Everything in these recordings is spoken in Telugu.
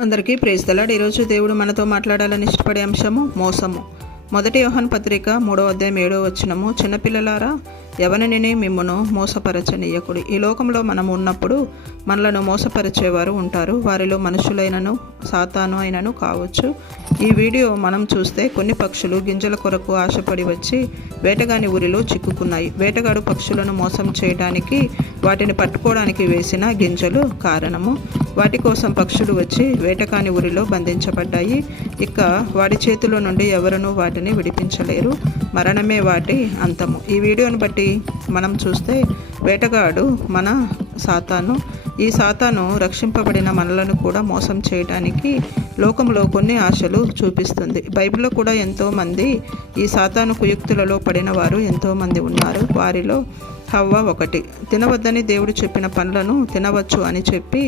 అందరికీ ప్రేస్తలాడ్ ఈరోజు దేవుడు మనతో మాట్లాడాలని ఇష్టపడే అంశము మోసము. మొదటి యోహన్ పత్రిక మూడో అధ్యాయం ఏడో వచ్చినము చిన్నపిల్లలారా ఎవరిని మిమ్మను మోసపరచనీయకుడు? ఈ లోకంలో మనం ఉన్నప్పుడు మనలను మోసపరిచేవారు ఉంటారు. వారిలో మనుషులైనను సాతాను అయినను కావచ్చు. ఈ వీడియో మనం చూస్తే కొన్ని పక్షులు గింజల కొరకు ఆశపడి వచ్చి వేటగాని ఊరిలో చిక్కుకున్నాయి. వేటగాడు పక్షులను మోసం చేయడానికి వాటిని పట్టుకోవడానికి వేసిన గింజలు కారణము. వాటి కోసం పక్షులు వచ్చి వేటకాని ఊరిలో బంధించబడ్డాయి. ఇక వాడి చేతిలో నుండి ఎవరనూ వాటిని విడిపించలేరు. మరణమే వాటి అంతము. ఈ వీడియోను బట్టి మనం చూస్తే వేటగాడు మన సాతాను. ఈ సాతాను రక్షింపబడిన మనలను కూడా మోసం చేయడానికి లోకంలో కొన్ని ఆశలు చూపిస్తుంది. బైబిల్లో కూడా ఎంతోమంది ఈ సాతాను కుయుక్తులలో పడిన వారు ఎంతోమంది ఉన్నారు. వారిలో హవ్వ ఒకటి. తినవద్దని దేవుడు చెప్పిన పనులను తినవచ్చు అని చెప్పి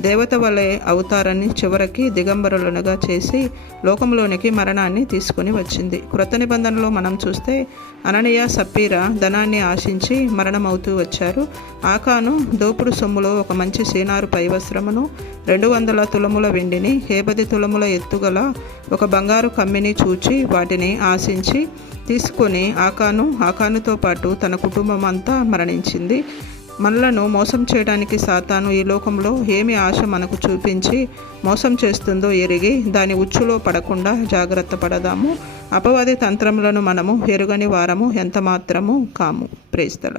దేవత వలె అవుతారని చివరికి దిగంబరులనుగా చేసి లోకంలోనికి మరణాన్ని తీసుకొని వచ్చింది. క్రొత్త నిబంధనలో మనం చూస్తే అననీయ సప్పీర ధనాన్ని ఆశించి మరణమవుతూ వచ్చారు. ఆకాను దోపుడు సొమ్ములో ఒక మంచి సీనారు పైవస్త్రమును రెండు వందల తులముల వెండిని హేపది తులముల ఎత్తుగల ఒక బంగారు కమ్మిని చూచి వాటిని ఆశించి తీసుకొని ఆకాను ఆకానుతో పాటు తన కుటుంబం అంతా మరణించింది. మనలను మోసం చేయడానికి సాతాను ఈ లోకంలో ఏమి ఆశ మనకు చూపించి మోసం చేస్తుందో ఎరిగి దాని ఉచ్చులో పడకుండా జాగ్రత్త పడదాము. అపవాది తంత్రములను మనము ఎరుగని వారము ఎంత మాత్రము కాము ప్రేస్తల